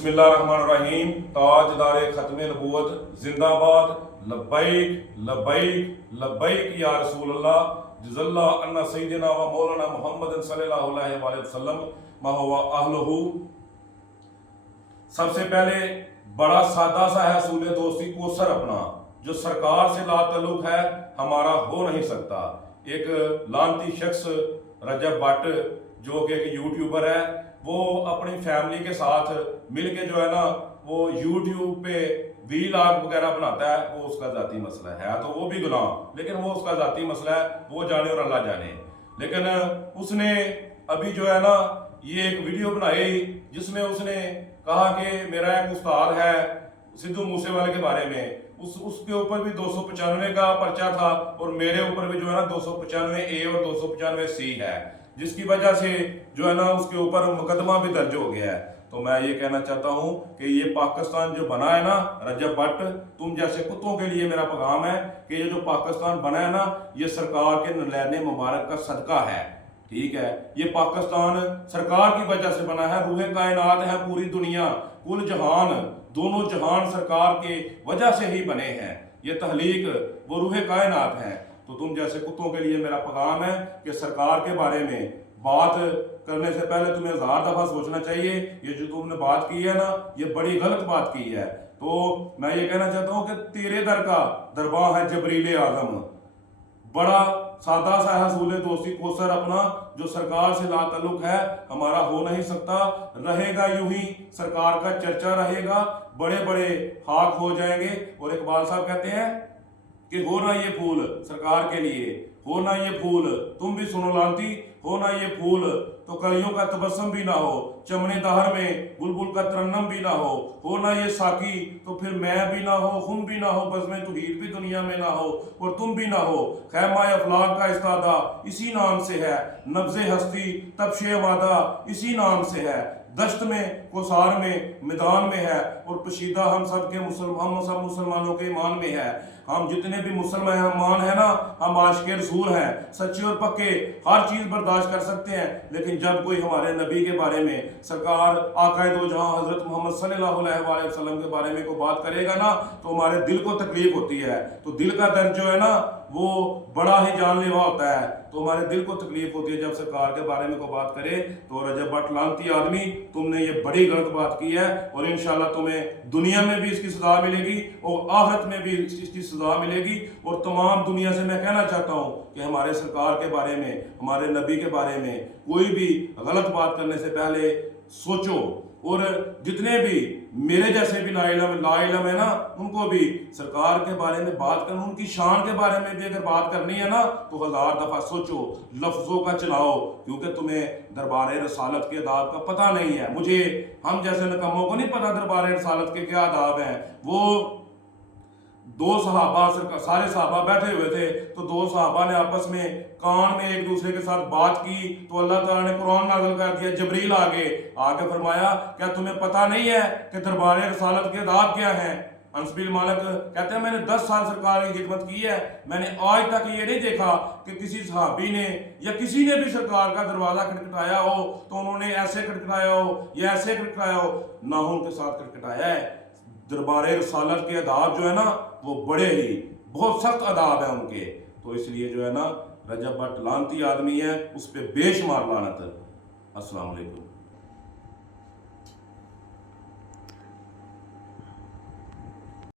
बिस्मिल्लाहिर्रहमानिर्रहीम। ताजदार खत्म नबूवत जिंदाबाद। लब्बैक लब्बैक लब्बैक या रसूल अल्लाह। जज़ल्ला अन्ना सय्यदना व मौलाना मुहम्मद सल्लल्लाहु अलैहि वसल्लम मा हुवा अहलुहु। सबसे पहले बड़ा सादा सा है असूल दोस्ती कोसर अपना, जो सरकार से ला ताल्लुक है हमारा हो नहीं सकता। एक लानती शख्स रजब भट्ट जो कि एक यूट्यूबर है, वो अपनी फैमिली के साथ मिलके जो है ना वो यूट्यूब पे वीलॉग वगैरह बनाता है। वो उसका ज़ाती मसला है तो वो भी गुनाह, लेकिन वो उसका ज़ाती मसला है, वो जाने और अल्लाह जाने। लेकिन उसने अभी जो है ना ये एक वीडियो बनाई जिसमें उसने कहा कि मेरा एक उस्ताद है सिद्धू मूसेवाले के बारे में, उसके ऊपर भी 295 का पर्चा था और मेरे ऊपर भी जो है ना 295A और 295C है, जिसकी वजह से जो है ना उसके ऊपर मुकदमा भी दर्ज हो गया है। तो मैं ये कहना चाहता हूँ कि ये पाकिस्तान जो बना है ना रजब भट्ट, तुम जैसे कुत्तों के लिए मेरा पैगाम है कि ये जो पाकिस्तान बना है ना ये सरकार के नलैने मुबारक का सदका है। ठीक है, ये पाकिस्तान सरकार की वजह से बना है। रूहे कायनात है पूरी दुनिया, कुल जहान, दोनों जहान सरकार के वजह से ही बने हैं। ये तहलीक वो रूहे कायनात है। तो तुम जैसे कुत्तों के लिए मेरा पैगाम है कि सरकार के बारे में बात करने से पहले तुम्हें 1000 दफा सोचना चाहिए। ये जो तुमने बात की है ना ये बड़ी गलत बात की है। तो मैं ये कहना चाहता हूँ कि तेरे दर का दरबार है जबरील आजम। बड़ा सादा सा है असूल दोस्ती कोसर अपना, जो सरकार से ला ताल्लुक है हमारा हो नहीं सकता। रहेगा यूं ही सरकार का चर्चा रहेगा, बड़े बड़े हाक हो जाएंगे। और इकबाल साहब कहते हैं कि हो ना ये फूल सरकार के लिए, हो ना ये फूल, तुम भी सुनो लांती, हो ना ये फूल तो कलियों का तबस्सुम भी ना हो, चमने दहर में बुलबुल का तरन्नम भी ना हो ना ये साकी तो फिर मैं भी ना हो, खुम भी ना हो, बज़्म तुहीद भी दुनिया में ना हो और तुम भी ना हो। खैमा अफलाक का इस्तादा इसी नाम से है, नब्ज़े हस्ती तबशे वादा इसी नाम से है, दश्त में कोसार में मैदान में है और पशीदा हम सब मुसलमानों के ईमान में है। हम जितने भी मुसलमान हैं ना हम आशिक़े रसूल हैं, सच्चे और पक्के, हर चीज़ बर्दाश्त कर सकते हैं। लेकिन जब कोई हमारे नबी के बारे में, सरकार आकाए दो जहां हज़रत मोहम्मद सल्लल्लाहु अलैहि वसल्लम के बारे में कोई बात करेगा ना तो हमारे दिल को तकलीफ होती है। तो दिल का दर्द जो है ना वो बड़ा ही जानलेवा होता है। तो हमारे दिल को तकलीफ होती है जब सरकार के बारे में कोई बात करे। तो रजब भट्ट लानती आदमी, तुमने ये बड़ी गलत बात की है और इंशाल्लाह तुम्हें दुनिया में भी इसकी सजा मिलेगी और आखिरत में भी इसकी सजा मिलेगी। और तमाम दुनिया से मैं कहना चाहता हूँ कि हमारे सरकार के बारे में, हमारे नबी के बारे में कोई भी गलत बात करने से पहले सोचो। और जितने भी मेरे जैसे भी लाइलम है ना उनको भी सरकार के बारे में बात करना, उनकी शान के बारे में भी अगर बात करनी है ना तो 1000 दफा सोचो, लफ्जों का चुनाव, क्योंकि तुम्हें दरबार रसालत के आदाब का पता नहीं है। मुझे, हम जैसे नकम्मों को नहीं पता दरबार रसालत के क्या आदाब हैं। वो दो सहाबा, सारे सहाबा बैठे हुए थे तो दो सहाबा ने आपस में कान में एक दूसरे के साथ बात की तो अल्लाह ताला ने कुरान नाज़िल कर दिया। जबरील आगे फरमाया क्या तुम्हें पता नहीं है कि दरबार रसालत के आदाब क्या हैं? अंसबिल मालिक कहते हैं मैंने 10 साल सरकार की खिदमत की है, मैंने आज तक ये नहीं देखा कि किसी सहाबी ने या किसी ने भी सरकार का दरवाजा खटखटाया हो तो उन्होंने ऐसे खटखटाया हो या ऐसे खटखटाया हो, ना उनके साथ खटखटाया है। दरबार रसालत के आदाब जो है ना वो बड़े ही बहुत सख्त आदाब है उनके। तो इसलिए जो है ना रजब भट्ट लानती आदमी है, उस पर बेशुमार लानत। अस्सलाम वालेकुम।